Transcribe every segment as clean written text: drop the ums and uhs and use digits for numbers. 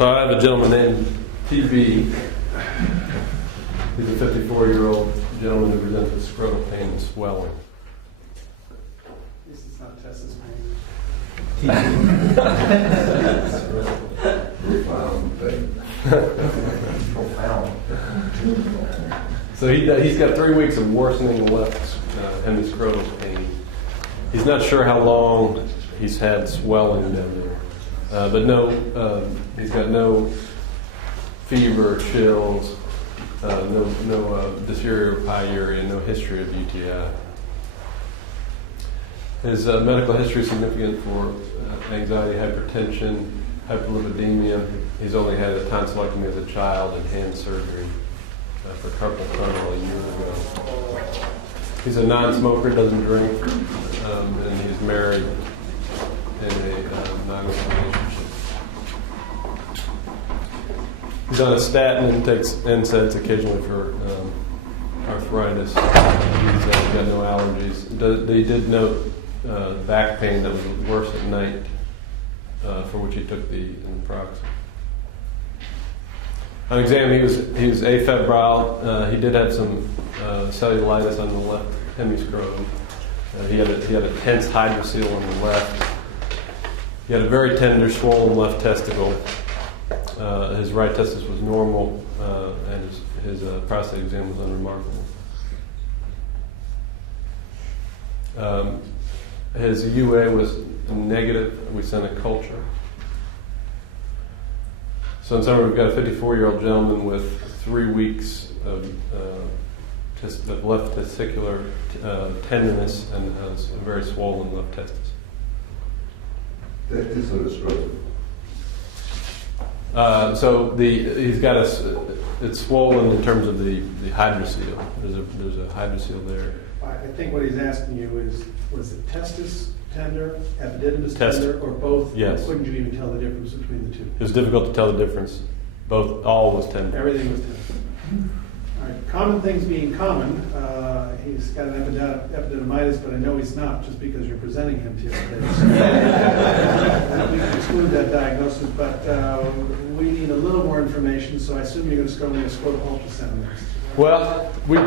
So I have a gentleman named TB. He's a 54-year-old gentleman who presents with scrotal pain and swelling. This is not Tessa's Profound. So he's got 3 weeks of worsening left hemiscrotal pain. He's not sure how long he's had swelling down there, but he's got no fever, chills, no dysuria or pyuria, no history of UTI. His medical history is significant for anxiety, hypertension, hyperlipidemia. He's only had a tonsillectomy as a child and hand surgery for carpal tunnel a year ago. He's a non-smoker, doesn't drink, and he's married in a non-relationship. He's on a statin and takes NSAIDs occasionally for arthritis. He's got no allergies. They did note back pain that was worse at night, for which he took the naproxen. On exam, he was afebrile. He did have some cellulitis on the left hemiscrotum. He had a tense hydrocele on the left. He had a very tender, swollen left testicle. His right testis was normal, and his prostate exam was unremarkable. His UVA was negative. We sent a culture. So in summary, we've got a 54-year-old gentleman with 3 weeks of left testicular tenderness and a very swollen left testis. That is a stroke. So he's got it's swollen in terms of the hydrocele. There's a hydrocele there. I think what he's asking you is, was it testis tender, epididymis tender, or both? Yes. Or couldn't you even tell the difference between the two? It was difficult to tell the difference. All was tender. Everything was tender. All right. Common things being common, he's got an epididymitis, but I know he's not just because you're presenting him to us today. We can exclude that diagnosis, but we need a little more information, so I assume you're going to go in a scrotal ultrasound next. Well, we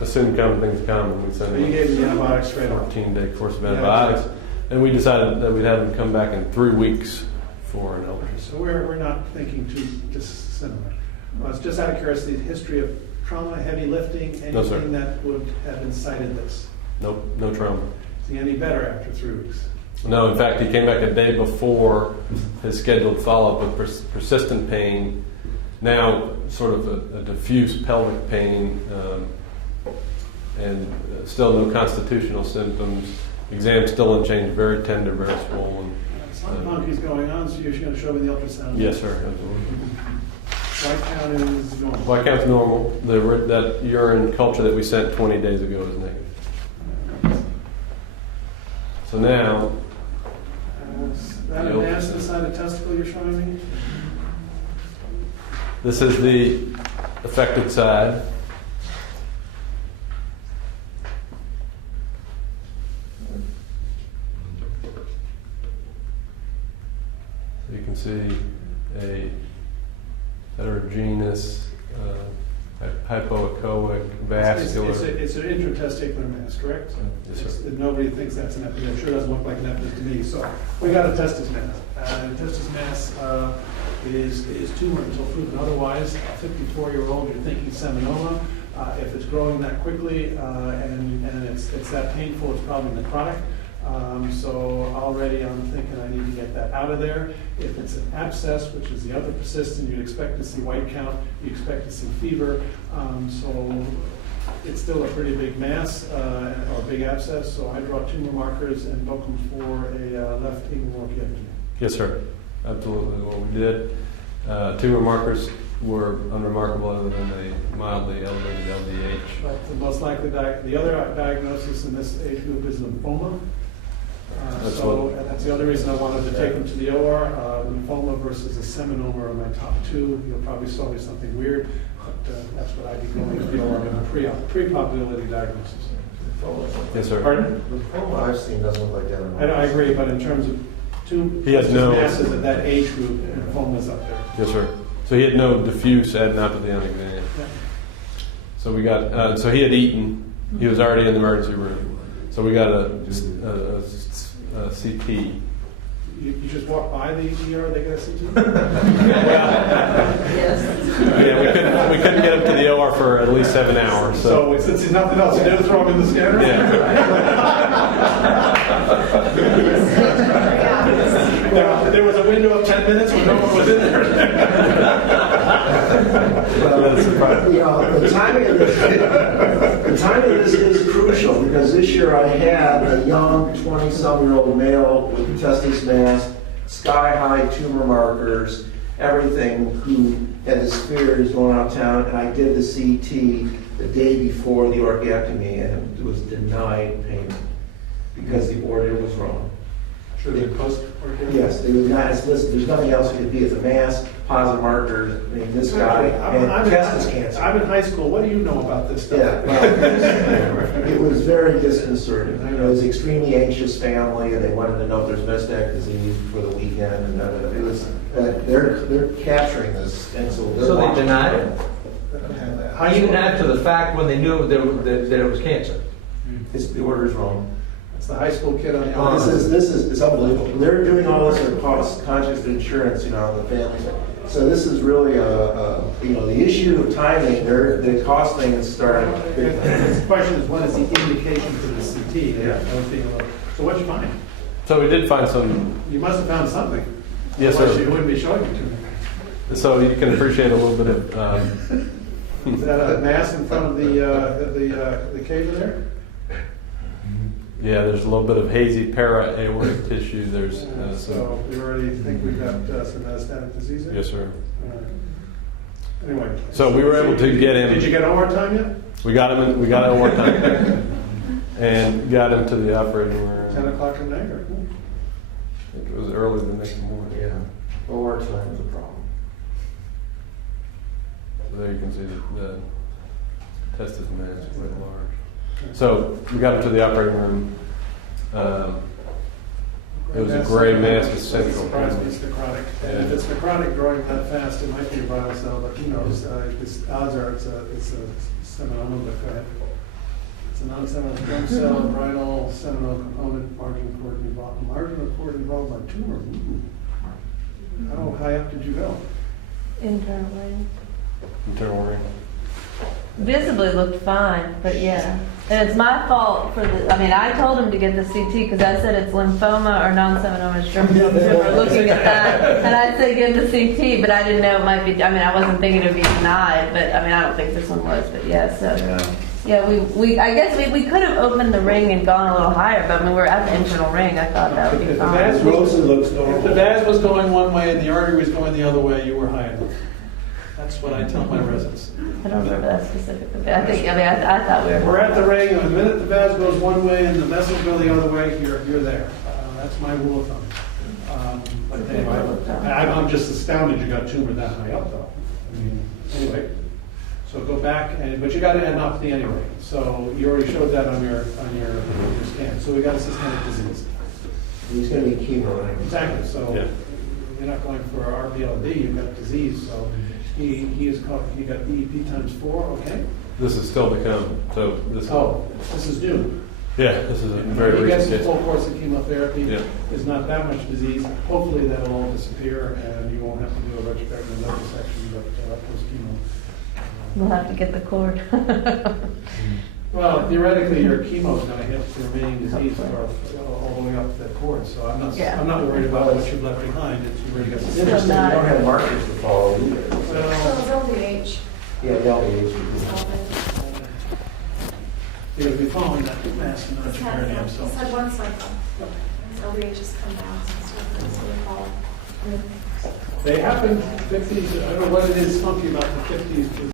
assumed common things common. We sent So you gave him the antibiotics straight off. 14-day course of antibiotics, and we decided that we'd have him come back in 3 weeks for an ultrasound. So we're not thinking too dissimilar. Well, it's just out of curiosity, history of trauma, heavy lifting, anything that would have incited this? Nope, no trauma. Is he any better after 3 weeks? No, in fact, he came back a day before his scheduled follow-up with persistent pain, now sort of a diffuse pelvic pain, and still no constitutional symptoms. Exam still unchanged, very tender, very swollen. Some monkey's going on, so you're going to show me the ultrasound? Yes, sir, absolutely. White count is normal? White count's normal. That urine culture that we sent 20 days ago is negative. So now... Is that advanced inside the testicle you're showing me? This is the affected side. So you can see a heterogeneous, hypoechoic, vascular. It's an intratesticular mass, correct? Yes, sir. Nobody thinks that's an epididymis. It sure doesn't look like an epididymis to me. So we got a testis mass. Testis mass is tumor until proven otherwise. A 54-year-old, you're thinking seminoma. If it's growing that quickly and it's that painful, it's probably necrotic. So already I'm thinking I need to get that out of there. If it's an abscess, which is the other persistent, you'd expect to see white count, you expect to see fever. So it's still a pretty big mass or big abscess. So I draw tumor markers and book them for a left inguinal orchiectomy. Yes, sir. Absolutely what we did. Tumor markers were unremarkable other than a mildly elevated LDH. But the most likely, the other diagnosis in this age group is lymphoma. That's that's the other reason I wanted to take them to the OR. Lymphoma versus a seminoma are my top two. You'll probably saw me something weird, but that's what I'd be going to the OR in a pre-probability diagnosis. Yes, sir. Pardon? The lymphoma I've seen doesn't look like that. I agree, but in terms of He had no- masses at that age group, and lymphomas up there. Yes, sir. So he had no diffuse adenopathy exam. Yeah. So we got, so he had eaten. He was already in the emergency room. So we got a CT. You just walk by the ER, they got a CT? Yes. Yeah, we couldn't get him to the OR for at least 7 hours. So since there's nothing else to do, throw him in the scanner? Yeah. There was a window of 10 minutes when no one was in there. The timing of this is crucial because this year I had a young 20-some-year-old male with testis mass, sky-high tumor markers, everything, who had this fear he's going out of town, and I did the CT the day before the orchiectomy and was denied payment because the order was wrong. Sure, they post. Yes, they would not, listen, there's nothing else it could be. It's a mass, positive markers. I mean, this guy had testis cancer. I'm in high school. What do you know about this stuff? Yeah, well, it was very disconcerting. It was an extremely anxious family, and they wanted to know if there's metastatic disease before the weekend, and it was, they're capturing this, and so they're So they watching. denied it? High Even school. after the fact when they knew that it was cancer? The order is wrong. It's the high school kid on the It's unbelievable. They're doing all this for cost conscious insurance, the families. So this is really the issue of timing. The cost thing is starting. The question is, what is the indication for the CT? Yeah. So what'd you find? So we did find some. You must have found something. Yes, Otherwise sir. you wouldn't be showing it to me. So you can appreciate a little bit of. Is that a mass in front of the cave there? Yeah, there's a little bit of hazy para-aortic tissue. There's some. So we already think we've got some metastatic disease there? Yes, sir. Anyway. So we were able to get him. Did you get overtime yet? We got him. We got him one time, and got him to the operating room. 10 o'clock at night or? I think it was early the next morning. Yeah. OR time is a problem. So there you can see the testis mass is quite large. So we got him to the operating room. It was a gray mass with central. Surprised me it's necrotic. And if it's necrotic growing that fast, it might be a viral cell, but who knows? Odds are it's a seminoma, but go ahead. It's a non-seminal stem cell, brinal, seminal component, marginal cord involved by tumor. Ooh. How high up did you go? Internally. Internal ring. Visibly looked fine, but yeah. And it's my fault for the, I told him to get the CT because I said it's lymphoma or non-seminoma stromal tumor looking at that. And I said get the CT, but I didn't know it might be, I wasn't thinking it would be denied, but I don't think this one was, but yeah, so. Yeah, I guess we could have opened the ring and gone a little higher, but when we're at the internal ring, I thought that would be If the fine. VAS Mostly looks If normal. the VAS was going one way and the artery was going the other way, you were high enough. That's what I tell my residents. I don't remember that specifically. I think, I thought we were. We're at the ring, and the minute the VAS goes one way and the vessels go the other way, you're there. That's my rule of thumb. But anyway, I'm just astounded you got tumor that high up, though. Anyway, so go back, but you got adenopathy anyway. So you already showed that on your scan. So we got a systemic disease. He's going to be chemo, right? Exactly. So Yeah. you're not going for RBLD. You've got disease. So he got EEP times 4. Okay. This is still to come. So this. This is new. Yeah, this is a When very he gets the recent full case. course of chemotherapy, Yeah. there's not that much disease. Hopefully that'll all disappear and you won't have to do a retrospective liposuction, but post chemo. We'll have to get the cord. Well, theoretically, your chemo is going to hit the remaining disease all the way up to that cord. So I'm not worried about what you've left behind. It's where you got It's the interesting, you don't have markers to follow either. So well, it's LDH. Yeah, the LDH. you're going to be following that mass It's non-perineum. had So one cycle. LDH has come down since we fall. they happen 50s. I don't know what it is funky about the 50s.